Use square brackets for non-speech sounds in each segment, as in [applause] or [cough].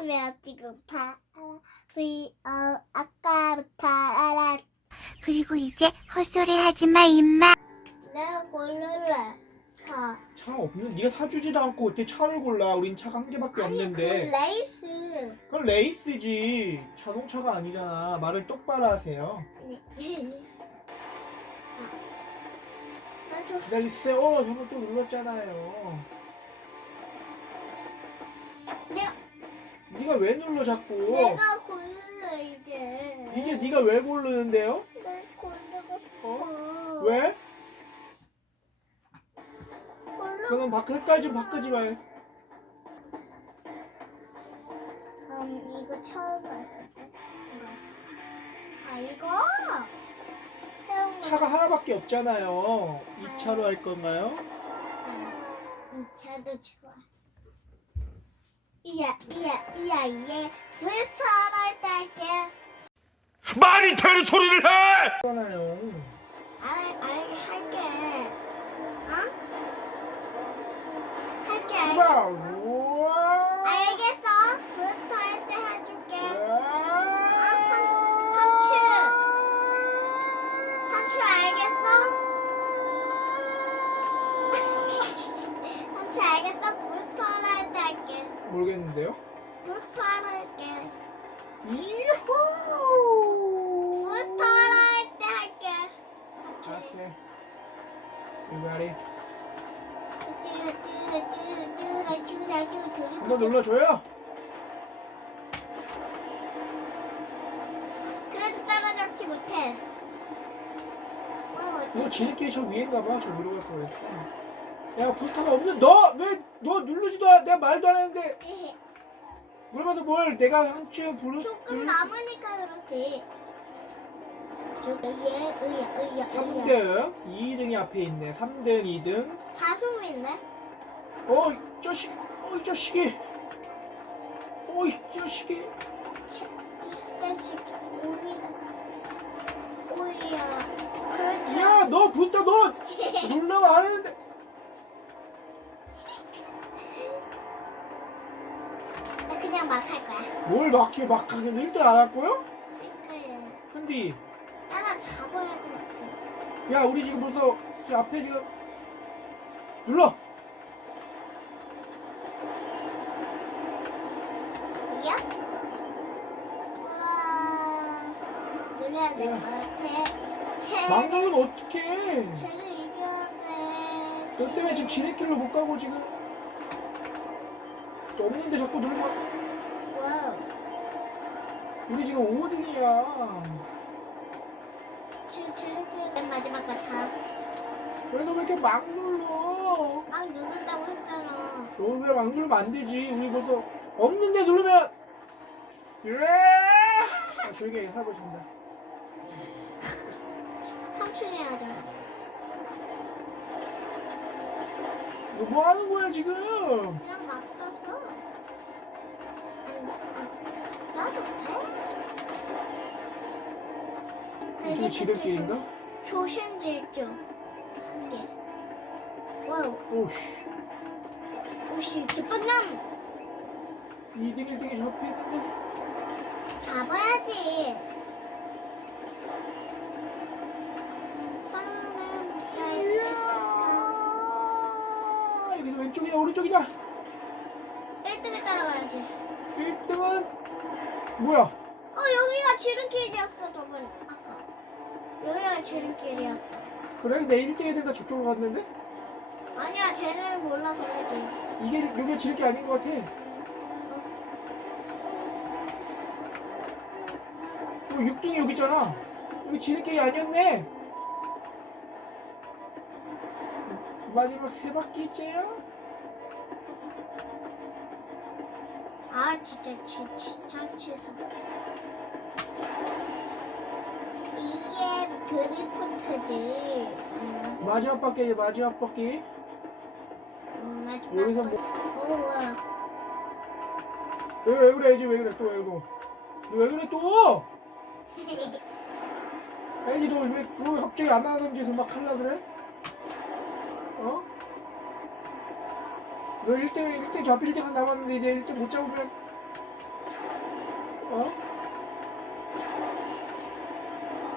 하면 지금 다 V 어 아까부터 알아. 그리고 이제 헛소리 하지 마, 임마. 내가 고를래. 사. 차 없는 네가 사주지도 않고 어떻게 차를 골라? 우린 차가 한 개밖에 아니 그 없는데. 레이스. 그건 레이스지. 자동차가 아니잖아. 말을 똑바로 하세요. 네. 아, 저 기다리세요. 어, 저거 또 눌렀잖아요. 네가 왜 눌러 자꾸? 내가 고를래 이제. 이게 네가 왜 고르는데요? 내 고르고 싶어. 왜? 고르고 그럼 바, 색깔 좀 바꾸지 마요. 음, 이거 처음 봤어. 아, 이거? 새로운 거. 차가 하나밖에 없잖아요. 이 차로 할 건가요? 아, 이 차도 좋아. 이야, 이야, 이야, 이야. 할때 할게. 말이 되는 소리를 해! 하잖아요. 알, 알, 할게. 어? 할게. 우와. 알겠어. 프리스타일 때 해줄게. 아, 삼- 삼촌. 삼촌 알겠어? 삼촌 알겠어? 부스터를 할때 할게. 모르겠는데요. 부스터를 할게. 이호. 부스터를 할때 할게. 오케이. You ready? 한번 눌러줘요. 그래도 따라잡지 못해. 어, 이거 지름길이 저 위인가 봐. 저 위로 갈 거였어. 야, 부스터가 없는 너! 왜 너 누르지도 않아? 내가 말도 안 했는데. 그러면서 뭘 내가 한추 부르 조금 남으니까 그렇지. 저기 의야 의야 의야 3등 2등이 앞에 있네 3등 2등 사슴 있네. 어, 이 자식, 어, 이 자식이, 어, 이 자식이. 이 자식 오이다. 오이야. 그렇지. 야, 너 놀라고 [laughs] 안 했는데. 뭘 막히 막 하긴 1등 안 할 거요? 그래. 근데, 따라 잡아야지. 야, 우리 지금 벌써 저 앞에 지금 눌러. 이야? 와. 노래야 될 것 같아. 쟤. 막누면 어떡해? 쟤를 이겨야 돼. 너 때문에 지금 지름길로 못 가고 지금 또 없는데 자꾸 눌러. 와우. 우리 지금 5등이야. 지- 지름길 마지막 같아. 왜 너 왜 이렇게 막 눌러? 막 누른다고 했잖아. 너왜막 누르면 안 되지? 우리 벌써 없는데 누르면 예! 아, 조용히 싶다. 삼촌이 하자. 너 뭐 하는 거야 지금? 그냥 이게 지름길인가? 조심 질주. 한 개. 와우. 오씨. 오씨, 개빵남! 2등 1등이 저 앞에 있는데 잡아야지. 이야. 여기서 왼쪽이냐 오른쪽이냐? 1등에 따라가야지. 1등은 뭐야? 어, 여기가 지름길이었어, 저번. 아까. 여기가 지름길이었어. 그래 내 1등 애들 다 저쪽으로 갔는데? 아니야, 쟤는 몰라서 그러지. 이게 여기 지름길 아닌 것 같아. 어, 6등이 여기 있잖아. 여기 지름길이 아니었네. 마지막 세 바퀴 있지요? 아, 진짜, 지, 진짜 취소. 이게 드리프트지. 음, 마지막 바퀴 마지막 바퀴. 음, 마지막. 여기서 뭐 오, 와. 왜, 왜 그래, 이제 왜 그래, 또왜 이거. 왜 그래, 또? 애기 너왜 뭐 갑자기 안 하던 짓을 막 하려 그래? 어? 너 1등, 1등 저 1등은 남았는데 이제 1등 못 잡으면 어?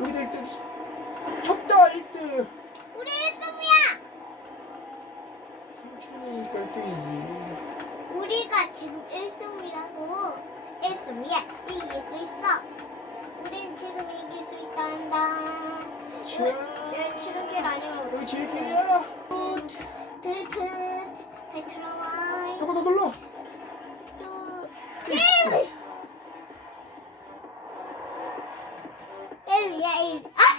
우리도 1등. 쳤다 1등. 우리 1승이야. 삼촌이니까 1등이지. 우리가 지금 1승이라고. 1승이야. 이길 수 있어. 우린 지금 이길 수 있단다. 자, 얘 지름길 아니면 여기 제일길이야. 들끝 베트남아 조금 더 눌러. 또. 아!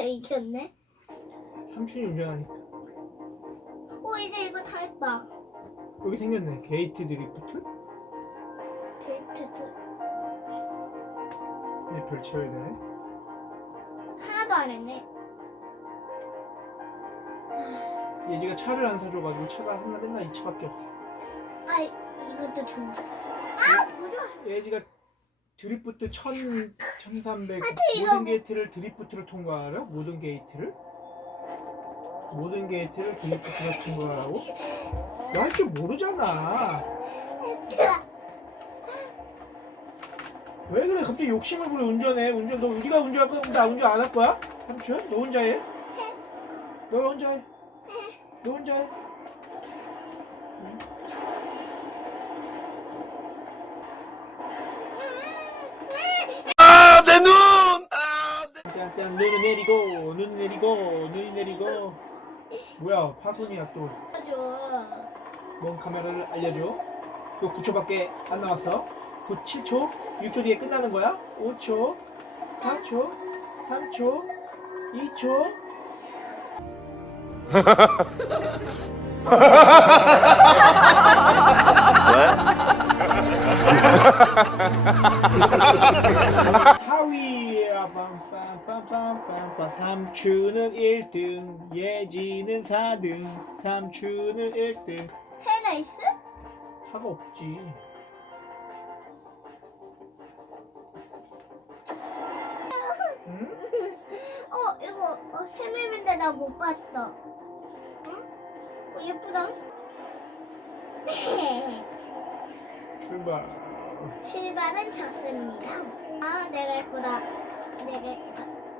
더 이겼네. 삼촌이 운전하니까. 오 이제 이거 다 했다. 여기 생겼네. 게이트 드리프트? 게이트도 네, 별 채워야 되네. 하나도 안 했네. 예지가 차를 안 사줘가지고 차가 하나 맨날 이 차밖에 없어. 아 이것도 좋아. 아 뭐야? 예지가 드리프트 1000, 1300 아, 저 이거 모든 게이트를 드리프트로 통과하려? 모든 게이트를? 모든 게이트를 드리프트로 통과하라고? 너 할 줄 모르잖아. 왜 그래? 갑자기 욕심을 부려 운전해. 운전 너 네가 운전할 거야? 그럼 나 운전 안 할 거야? 삼촌? 너 혼자 해? 너가 혼자 해. 너 혼자 해. 내... 짠짠 눈을 내리고 눈 내리고 눈이 내리고. 뭐야 파손이야 또. 뭔 카메라를 알려줘? 또 9초밖에 안 남았어? 9, 7초? 6초 뒤에 끝나는 거야? 5초? 4초? 3초? 2초? 사위야 빰빰 빰빰빰빰 삼촌은 1등 예지는 4등 삼촌은 1등 새 레이스? 차가 없지 응? 어 이거 어, 새맵인데 나 못 봤어. 응? 어, 예쁘다. 출발 [laughs] 출발은 좋습니다. 아 내가 예쁘다. 내가 예쁘다.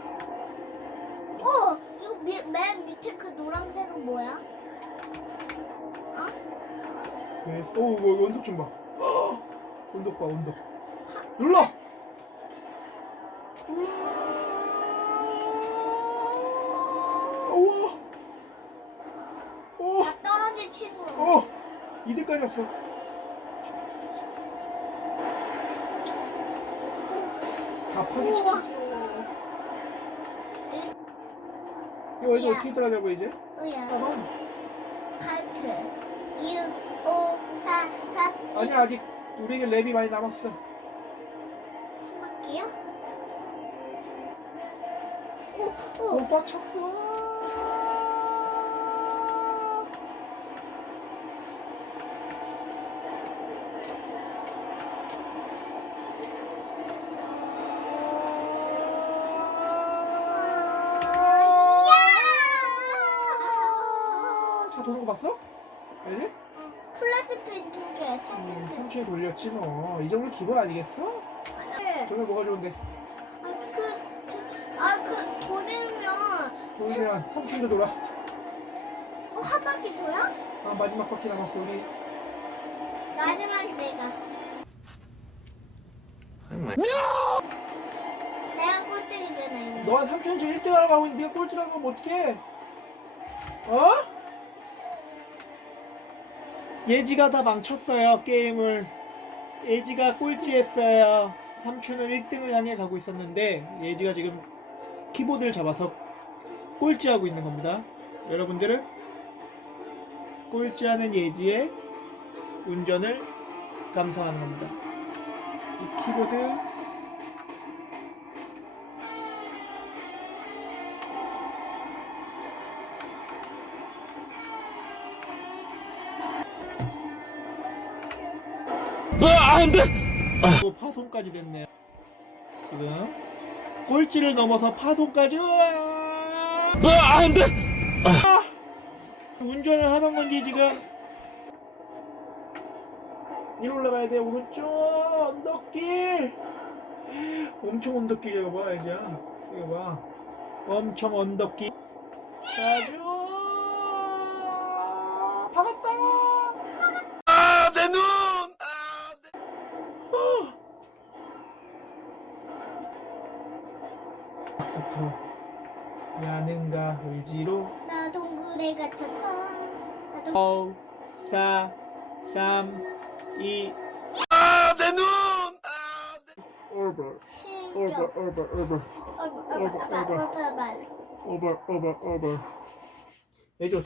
밑에 그 노란색은 뭐야? 그래서 오 이거 원독 좀봐. 원독 봐 원독 눌러! 우와! 우와! 나 떨어질 친구. 어 2등까지 왔어. 다 파괴시켰어 이거 이제 야. 어떻게 들어가냐고 이제 뭐야? 어, 카트. 6, 5, 4, 3, 아니야 아직 우리에게 랩이 많이 남았어 바퀴요? 오, 오. 못 빡쳤어 차 도는 거 봤어? 알지? 플라스핀 두 개, 세 음, 개. 삼촌이 돌렸지 뭐. 이 정도 기본 아니겠어? 네. 돈을 뭐가 좋은데? 아, 그, 아, 그, 돌리면, 돌면 삼촌도 돌아. 어, 한 바퀴 돌아? 아, 마지막 바퀴 남았어, 우리. 마지막에 내가. 내가 꼴등이잖아. 너가 삼촌 저 1등 하라고 하고 있는데 네가 꼴찌라고 하면 어떡해? 어? 예지가 다 망쳤어요 게임을. 예지가 꼴찌했어요. 삼촌은 1등을 향해 가고 있었는데 예지가 지금 키보드를 잡아서 꼴찌하고 있는 겁니다. 여러분들은 꼴찌하는 예지의 운전을 감상하는 겁니다. 이 키보드 안 돼! 또 파손까지 됐네요. 지금 꼴찌를 넘어서 파손까지. 으아! 아, 안 돼! 운전을 하던 건지 지금 위로 올라가야 돼 오른쪽 언덕길 엄청 언덕길 이거 봐 이제 이거 봐 엄청 언덕길 아주 부터 야는가 의지로 나 동굴에 갇혔어. 나 동... 5 4 3 2 아, 내 눈! 아, 내... over over 실격. over over 어버, 어버, 어버, 어버, 어버. over over over 해줘